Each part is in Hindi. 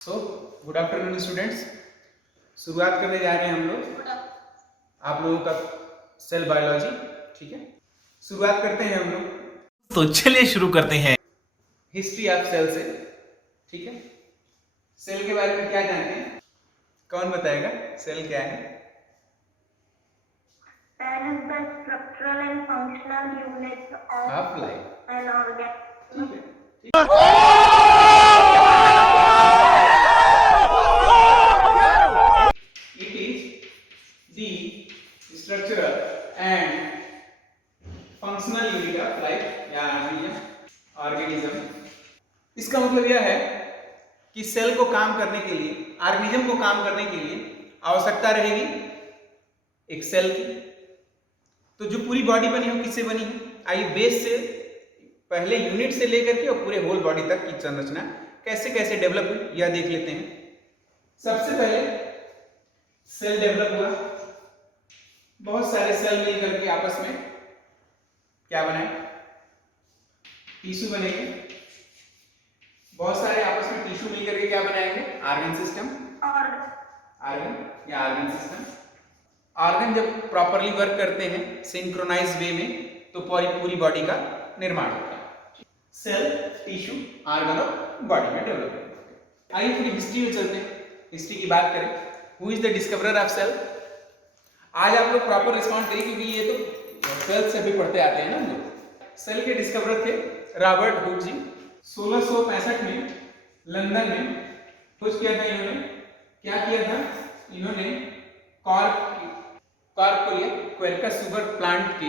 So good afternoon students. शुरुआत करने जा रहे हैं हम लोग आप लोगों का सेल बायोलॉजी। ठीक है, शुरुआत करते हैं हम लोग। तो चलिए शुरू करते हैं हिस्ट्री ऑफ सेल से। ठीक है, सेल के बारे में क्या जानते हैं? कौन बताएगा सेल क्या है? Cell is the structural and functional unit of of life. an organism. ठीक है, it is the structural and functional unit of life या ऑर्गेनिज्म। इसका मतलब यह है कि सेल को काम करने के लिए, ऑर्गेनिज्म को काम करने के लिए आवश्यकता रहेगी एक सेल की। तो जो पूरी बॉडी बनी हो किससे बनी है? आइए बेस से पहले यूनिट से लेकर के और पूरे होल बॉडी तक की संरचना कैसे कैसे डेवलप हुई यह देख लेते हैं। सबसे पहले सेल डेवलप हुआ, बहुत सारे सेल मिल करके आपस में क्या बनाए? टिश्यू बनेंगे। बहुत सारे आपस में टिश्यू मिल करके क्या बनाएंगे? Organ system. ऑर्गन या ऑर्गन सिस्टम। ऑर्गन जब प्रॉपरली वर्क करते हैं सिंक्रोनाइज वे में तो पूरी बॉडी का निर्माण होता है। सेल, टिश्यू, ऑर्गन और बॉडी में डेवलप होते हैं। आइए थोड़ी हिस्ट्री में चलते हैं, हिस्ट्री की बात करें। Who is the discoverer of cell? आज आप लोग प्रॉपर रिस्पॉन्ड करिए क्योंकि ये तो 12th से भी पढ़ते आते हैं ना हम लोग। सेल के डिस्कवरर थे रॉबर्ट हुक जी। 1665 में लंदन में खोज किया था इन्होंने। क्या किया था इन्होंने? कार्प को लिया, क्वेरकस सुगर प्लांट के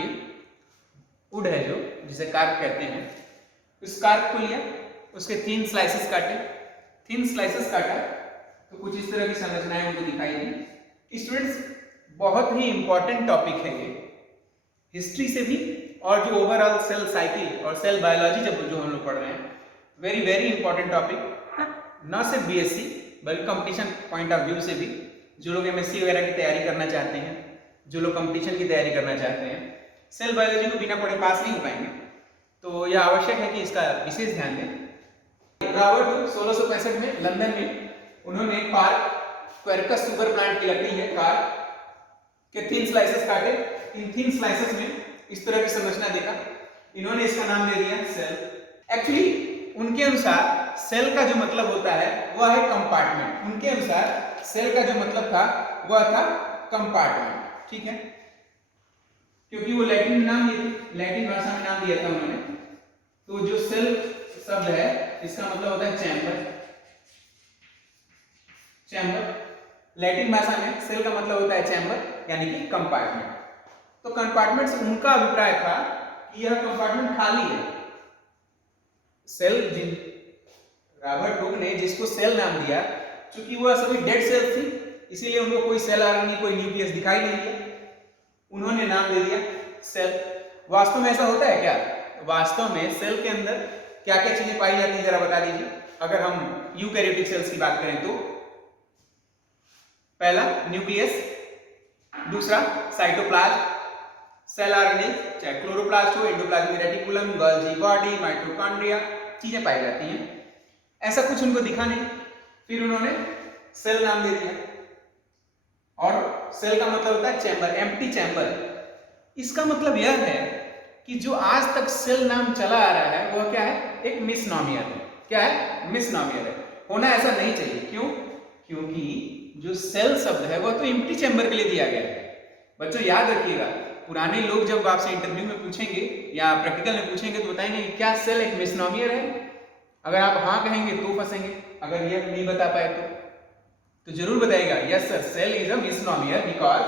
वुड है जो जिसे कार्प कहते हैं, उस कार्प को लिया, उसके 3 स्लाइसेस काटे। 3 स्लाइसेस काटा तो कुछ इस तरह की संरचनाएं उनको दिखाई दी। स्टूडेंट्स, बहुत ही इंपॉर्टेंट टॉपिक है ये हिस्ट्री से भी, और जो ओवरऑल सेल साइकिल और सेल बायोलॉजी जो हम लोग पढ़ रहे हैं, वेरी वेरी इंपॉर्टेंट टॉपिक। न सिर्फ बीएससी बल्कि कंपटीशन पॉइंट ऑफ व्यू से भी, जो लोग एमएससी वगैरह की तैयारी करना चाहते हैं, जो लोग कंपटीशन की तैयारी करना चाहते हैं, सेल बायोलॉजी को बिना पढ़े पास नहीं हो पाएंगे। तो यह आवश्यक है कि इसका विशेष ध्यान दें। रॉबर्ट हुक 1665 में लंदन में उन्होंने क्वेरकस सुगर प्लांट की लकड़ी है कार्प के 3 स्लाइसेस काटे। इन 3 स्लाइसेस में इस तरह की संरचना देखा, इन्होंने इसका नाम दे दिया सेल। एक्चुअली उनके अनुसार सेल का जो मतलब होता है वह है कंपार्टमेंट। उनके अनुसार सेल का जो मतलब था वह था कंपार्टमेंट। ठीक है, क्योंकि वो लैटिन नाम दिए, लैटिन भाषा में नाम दिया था उन्होंने। तो जो सेल शब्द है इसका मतलब होता है चैम्बर। चैम्बर लैटिन भाषा में सेल का मतलब होता है चैम्बर यानी कि कंपार्टमेंट। तो कंपार्टमेंट से उनका अभिप्राय था कि यह कंपार्टमेंट खाली है। सेल रॉबर्ट हुक ने जिसको सेल नाम दिया, चूंकि वह सभी डेड सेल थी इसीलिए उनको कोई सेल आरएनए कोई न्यूक्लियस दिखाई नहीं दिया, उन्होंने नाम दे दिया सेल। वास्तव में ऐसा होता है क्या? वास्तव में सेल के अंदर क्या क्या चीजें पाई जाती है जरा बता दीजिए। अगर हम यूकैरियोटिक सेल्स की बात करें तो पहला न्यूक्लियस, दूसरा साइटोप्लाज्म, सेल आरएनए चाहे क्लोरोप्लास्ट हो, endoplasmic reticulum, Golgi body, mitochondria, चीजें पाई जाती हैं। ऐसा कुछ उनको दिखा नहीं, फिर उन्होंने सेल नाम दे दिया। और सेल का मतलब होता है चैम्बर, एम्प्टी चैम्बर। इसका मतलब यह है कि जो आज तक सेल नाम चला आ रहा है वह क्या है? एक मिसनॉमियर है। क्या है? मिसनॉमियर है। होना ऐसा नहीं चाहिए। क्यों? क्योंकि जो सेल शब्द है वह तो एम्प्टी चैम्बर के लिए दिया गया है। बच्चों याद रखिएगा, पुराने लोग जब आपसे इंटरव्यू में पूछेंगे या प्रैक्टिकल में पूछेंगे तो बताएंगे कि क्या सेल एक मिसनॉमियर है? अगर आप हाँ कहेंगे तो फंसेंगे, अगर ये नहीं बता पाए तो जरूर बताइएगा yes sir cell is a misnomer because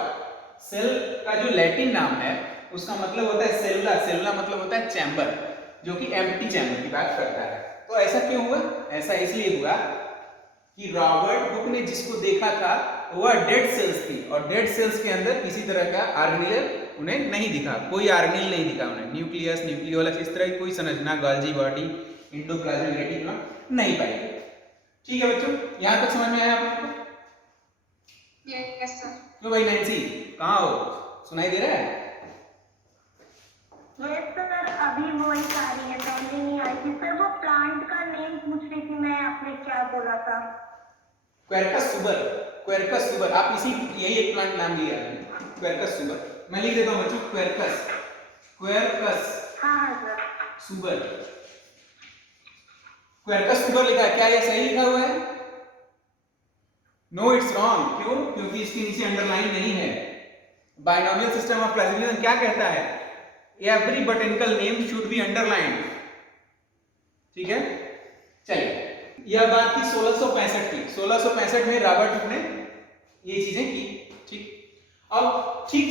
cell का जो लैटिन नाम है उसका मतलब होता है सेलुला। सेलुला मतलब होता है चैम्बर, जो कि एम्प्टी चैम्बर की बात करता है। तो ऐसा क्यों हुआ? ऐसा इसलिए हुआ कि रॉबर्ट हुक ने जिसको देखा था वह डेड सेल्स थी, और डेड सेल्स के अंदर किसी तरह का ऑर्गेनेल उन्हें नहीं दिखा, कोई ऑर्गेनेल नहीं दिखा उन्हें। न्यूक्लियस, न्यूक्लियोलस, इस तरह की कोई संरचना, गोल्गी बॉडी, एंडोप्लाज्मिक रेटिकुलम नहीं पाई गई। ठीक है बच्चों, यहां तक समझ में आया आपको? Yes, sir. क्यों भाई नैन्सी, कहाँ हो? सुनाई दे रहा है? Yes, sir. अभी वॉइस आ रही है, पहले नहीं आई थी सर। वो प्लांट का नेम पूछ रही थी मैं, आपने क्या बोला था? क्वेरकस सुबर, क्वेरकस सुबर, आप इसी यही एक प्लांट नाम लिया है, क्वेरकस सुबर। मैं लिख देता हूँ बच्चों, क्वेरकस, क्वेरकस हाँ सर। सुबर, क्वेरकस सुबर लिखा है, क्या ये सही लिखा हुआ है? नो इट्स रॉन्ग, क्यों? क्योंकि इसके नीचे अंडरलाइन नहीं है। बाइनोमियल सिस्टम ऑफ क्लासिफिकेशन क्या कहता है? Every botanical name should be underlined, ठीक है? चलिए, यह बात थी 1665 की। 1665 में रॉबर्ट हुक ने ये चीजें की, ठीक। अब ठीक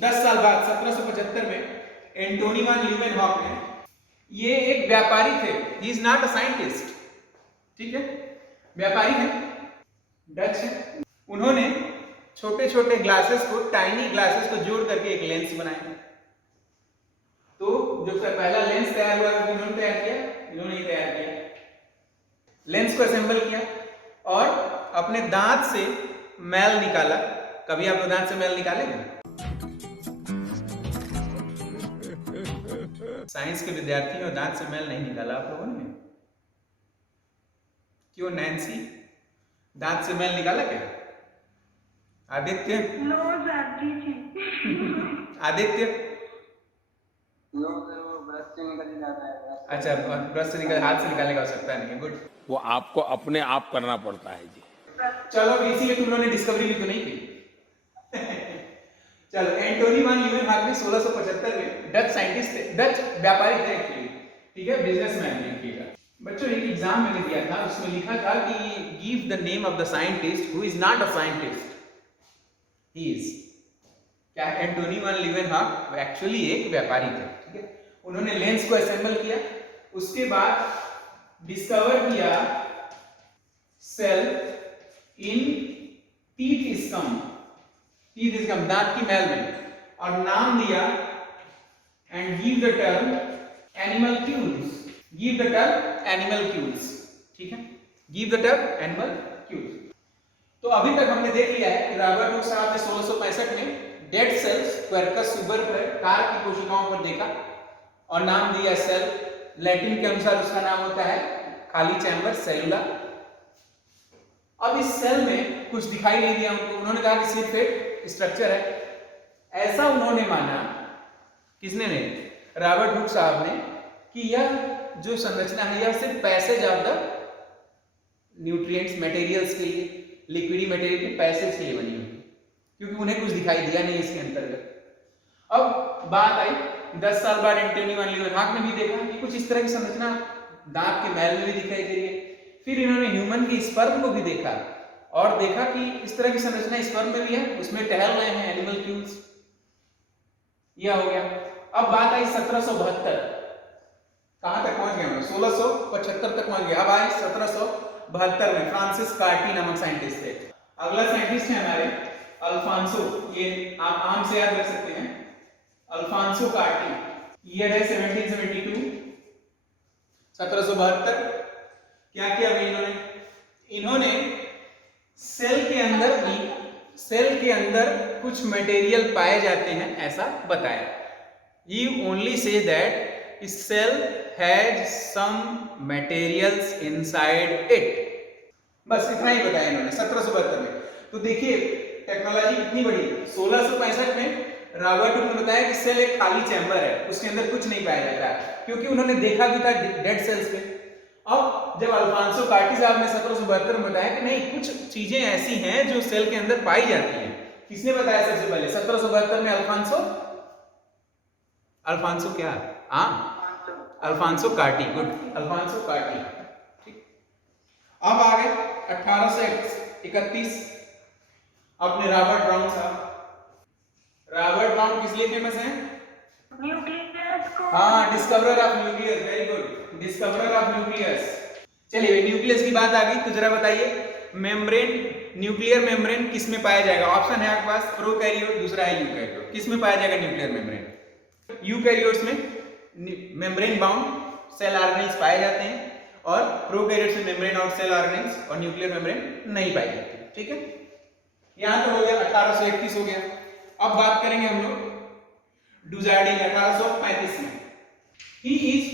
10 साल बाद 1775 में एंटोनी वान ल्यूवेनहॉक ने, ये एक व्यापारी थे, he is not a scientist, ठीक है, व्यापारी है, डच है। उन्होंने छोटे छोटे ग्लासेस को, टाइनी ग्लासेस को जोड़ करके एक लेंस बनाया। तो जो पहला लेंस तैयार हुआ वो इन्होंने तैयार किया, इन्होंने ही तैयार किया। लेंस को असेंबल किया और अपने दांत से मैल निकाला। कभी आप लोग दांत से मैल निकालेंगे? साइंस के विद्यार्थी और दांत से मैल नहीं निकाला आप लोगों ने? क्यों नैन्सी, दांत से मैल निकाला क्या? आदित्य, नो सर जी। आदित्य, ब्रश से निकल जाता है। अच्छा, ब्रश से निकल, हाथ से निकालने का आवश्यकता नहीं है, गुड। वो आपको अपने आप करना पड़ता है जी। चलो, इसीलिए तुम लोगों ने डिस्कवरी भी तो नहीं की। चलो, एंटोनी वान ल्यूवेनहॉक ने 1675 में, डच साइंटिस्ट थे, डच व्यापारी थे एक्चुअली, ठीक है, बिजनेसमैन लिखिएगा। बच्चों एक एग्जाम मैंने दिया था, उसमें लिखा था कि give the name of the scientist who is not a scientist, he is. क्या एंटोनी वान ल्यूवेनहॉक एक्चुअली एक व्यापारी थे, ठीक है। उन्होंने लेंस को असेंबल किया, उसके बाद डिस्कवर किया cell in teeth scum, teeth scum दांत की मैल में, और नाम दिया and give the term animalcules, give the term animalcules, ठीक है, give the term animalcules. तो अभी तक हमने देख लिया है कि रॉबर्ट हुक साहब ने 1665 में डेड सेल्स क्वेरकस सुबर पर, कार की कोशिकाओं पर देखा और नाम दिया सेल। लैटिन के अनुसार उसका नाम होता है खाली चैम्बर, सेलुला। अब इस सेल में कुछ दिखाई नहीं दिया उनको, उन्होंने कहा कि सिर्फ एक स्ट्रक्चर है। ऐसा उन्होंने माना, किसने ने? रॉबर्ट हुक साहब ने, कि यह जो संरचना है यह सिर्फ passage of the nutrients, materials के लिए, लिक्विडी मटेरियल के पैसेज के लिए बनी हुई, क्योंकि उन्हें कुछ दिखाई दिया नहीं इसके अंतर्गत। अब बात आई 10 साल बाद एंटोनी वान ल्यूवेनहॉक ने भी देखा कि कुछ इस तरह की संरचना दांत के मैल में भी दिखाई दे रही है। फिर इन्होंने ह्यूमन के स्पर्म को भी देखा और देखा कि इस तरह की संरचना स्पर्म में भी है, उसमें टहल रहे हैं एनिमल क्यूल्स। यह हो गया। अब बात आई 1772, कहां तक पहुंच गए हम? 1675 तक पहुंच गए। अब आई 1772 में, फ्रांसिस कार्टी नामक साइंटिस्ट थे। अगला साइंटिस्ट है हमारे अल्फांसो, ये आप आम से याद रख सकते हैं, अल्फांसो कार्टी। ईयर है 1772, 1772। क्या किया भाई इन्होंने सेल के अंदर कुछ मटेरियल पाए जाते हैं ऐसा बताया। He only say that cell has some materials inside it, बस इतना ही बताया इन्होंने 1772 में। तो देखिए टेक्नोलॉजी कितनी बड़ी। 1665 में रॉबर्ट हुक ने बताया कि सेल एक खाली चैम्बर है, उसके अंदर कुछ नहीं पाया जाता, क्योंकि उन्होंने देखा भी था डेड सेल्स पे। अब जब अल्फांसो कार्टी साहब ने 1772 में बताया कि नहीं, कुछ चीजें ऐसी हैं जो सेल के अंदर पाई जाती हैं। किसने बताया सबसे पहले? 1772 में अल्फांसो क्या? Alfonso Corti. Good, Alfonso Corti. ठीक। अब आ गए 1831 अपने रॉबर्ट ब्राउन साहब। रॉबर्ट ब्राउन किस लिए फेमस हैं? न्यूक्लियस को, हाँ, discoverer of nucleus. Very good, discoverer of nucleus. चलिए न्यूक्लियस की बात आ गई तो जरा बताइए, मेम्ब्रेन, न्यूक्लियर मेम्ब्रेन किस में पाया जाएगा? ऑप्शन है आपके पास, प्रोकैरियोट, दूसरा है यूकैरियोट। किस में पाया जाएगा न्यूक्लियर मेम्ब्रेन? यूकैरियोट्स में मेम्ब्रेन बाउंड सेल ऑर्गेनेल्स पाए जाते हैं और प्रोकैरियोट्स में मेम्ब्रेन आउट सेल ऑर्गेनेल्स और न्यूक्लियर मेम्ब्रेन नहीं पाई जाती। ठीक है, यहां तो हो गया, 1831 हो गया। अब बात करेंगे हम लोग डुजार्डिन 1835 में। He is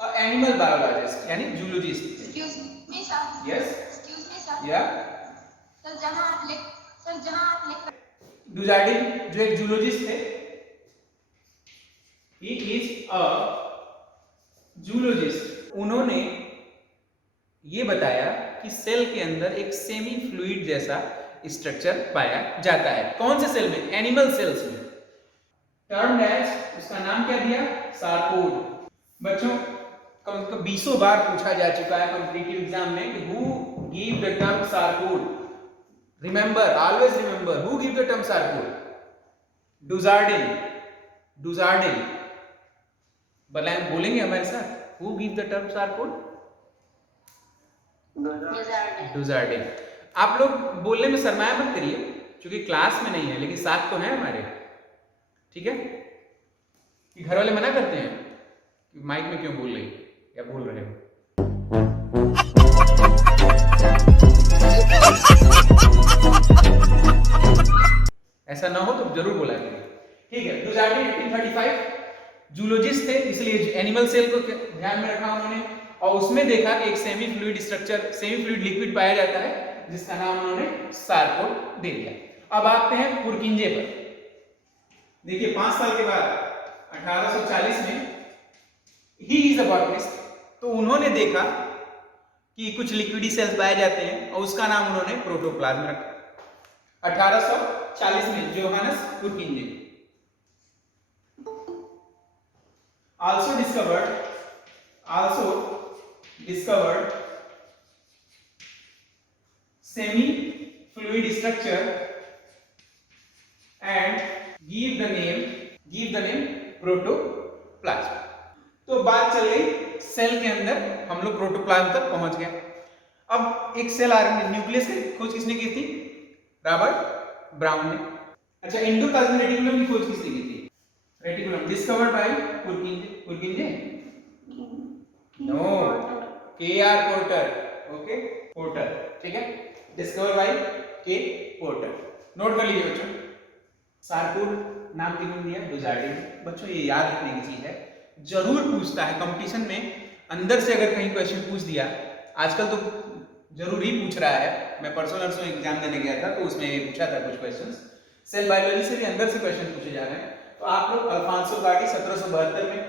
a animal biologist यानी zoologist. Excuse me, sir. Yes, Excuse me, sir. या डुजार्डिन जो एक जूलॉजिस्ट थे, ही इज अ जूलॉजिस्ट, उन्होंने ये बताया कि सेल के अंदर एक सेमी फ्लूइड जैसा स्ट्रक्चर पाया जाता है। कौन से सेल में? एनिमल सेल्स में। टर्म एज, उसका नाम क्या दिया? सार्कोड। बच्चों कम से कम 20 बार पूछा जा चुका है कॉम्पिटिटिव एग्जाम में कि who give the term sarcode. Remember, always remember, who give the term sarcode? Dujardin. Dujardin बोलेंगे हमारे साथ, who give the term sarcode? Dujardin. आप लोग बोलने में शर्माया मत करिए, क्योंकि क्लास में नहीं है लेकिन साथ तो है हमारे, ठीक है? कि घर वाले मना करते हैं कि माइक में क्यों बोल रही या बोल रहे हो। ऐसा ना हो तो जरूर बोला करिए, ठीक है? डुजार्डिन 1835 जूलॉजिस्ट थे, इसलिए एनिमल सेल को ध्यान में रखा उन्होंने, और उसमें देखा कि एक semi fluid structure, semi fluid liquid पाया जाता है जिसका नाम उन्होंने सार्कोड दे दिया। अब आते हैं पुरकिंजे पर। देखिए 5 साल के बाद 1840 में ही इज अ बॉटनिस्ट, तो उन्होंने देखा कि कुछ लिक्विडी सेल्स पाए जाते हैं और उसका नाम उन्होंने प्रोटोप्लाज्म रखा 1840 में, Johannes पुरकिंजे। also discovered semi fluid structure and give the name protoplasm। तो बात चल गई सेल के अंदर, हम लोग प्रोटोप्लाज्म तक पहुंच गए। अब एक सेल आरएनए न्यूक्लियस की खोज किसने की थी? रॉबर्ट ब्राउन ने। अच्छा, एंडोप्लाज्मिक रेटिकुलम की खोज किसने की थी? Reticulum discovered by Purkinje. No, के.आर. पोर्टर। ओके, पोर्टर, ठीक है? Discover by K Porter. नोट कर लीजिए बच्चों, सार्कोड नाम किन्होंने दिया? डुजार्डिन। बच्चों ये याद रखने की चीज है, जरूर पूछता है कंपटीशन में, अंदर से अगर कहीं क्वेश्चन पूछ दिया, आजकल तो जरूर ही पूछ रहा है। मैं परसों एग्जाम देने गया था तो उसमें पूछा था कुछ क्वेश्चंस, सेल बायोलॉजी से भी अंदर से क्वेश्चन पूछे जा रहे हैं। तो आप लोग अल्फांसो गार्डी 1772 में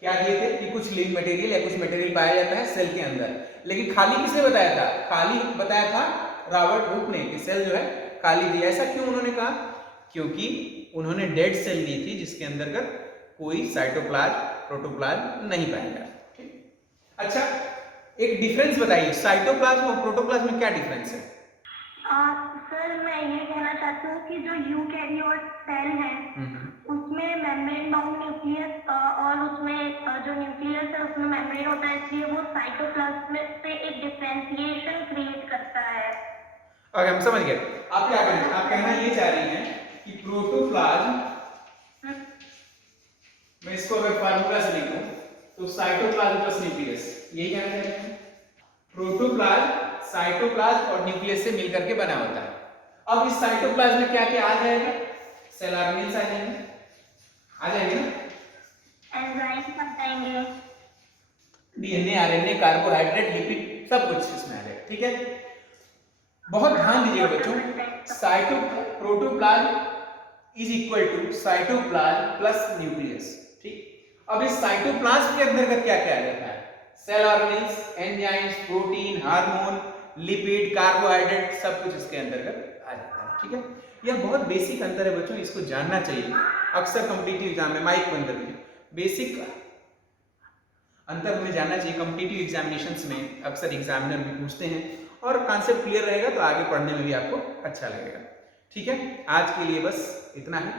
क्या दिए थे कि कुछ लिविंग मटेरियल या कुछ मटेरियल पाया जाता है सेल के अंदर, लेकिन खाली किसने बताया था? खाली बताया था रॉबर्ट हुक ने कि सेल जो है खाली थी। ऐसा क्यों उन्होंने कहा? क्योंकि उन्होंने डेड सेल ली थी जिसके अंतर्गत कोई साइटोप्लाज्म, प्रोटोप्लाज्म नहीं पाया गया। ठीक, अच्छा एक डिफरेंस बताइए, साइटोप्लाज्म और प्रोटोप्लाज्म में क्या डिफरेंस है? सर मैं ये कहना चाहती हूँ कि जो यूकैरियोट सेल है उसमें मेम्ब्रेन बाउंड न्यूक्लियस और उसमें जो न्यूक्लियस है उसमें मेम्ब्रेन होता है, इसलिए वो साइटोप्लाज्म से एक डिफरेंशिएशन क्रिएट करता है। ओके, हम समझ गए। आप क्या करें, आप कहना ये चाह रही हैं कि प्रोटोप्लाज्म, मैं इसको अगर फार्मूला से लिखूं तो साइटोप्लाज्म प्लस न्यूक्लियस, यही कहना चाह रही हैं? प्रोटोप्लाज्म साइटोप्लाज्म और न्यूक्लियस से मिलकर के बना होता है। अब इस साइटोप्लाज्म में क्या क्या आ जाएगा? सेल ऑर्गेनेल्स आ जाएंगे, आ जाएंगे ना? एंजाइम्स आ जाएंगे, डीएनए, आरएनए, कार्बोहाइड्रेट, लिपिड, सब कुछ इसमें आ जाएगा। ठीक है, बहुत ध्यान दीजिएगा बच्चों, protoplasm is equal to cytoplasm plus nucleus. ठीक, अब इस साइटोप्लाज्म के अंतर्गत क्या क्या आ जाता है? Cell organelles, enzymes, protein, hormone, lipid, carbohydrate, सब कुछ इसके अंतर्गत आ जाता है। ठीक है, यह बहुत बेसिक अंतर है बच्चों, इसको जानना चाहिए। अक्सर कॉम्पिटिटिव एग्जाम में, माइक बंद कर दीजिए, बेसिक अंतर हमें जानना चाहिए। कॉम्पिटिटिव एग्जामिनेशंस में अक्सर एग्जामिनर भी पूछते हैं, और कॉन्सेप्ट क्लियर रहेगा तो आगे पढ़ने में भी आपको अच्छा लगेगा। ठीक है, आज के लिए बस इतना ही।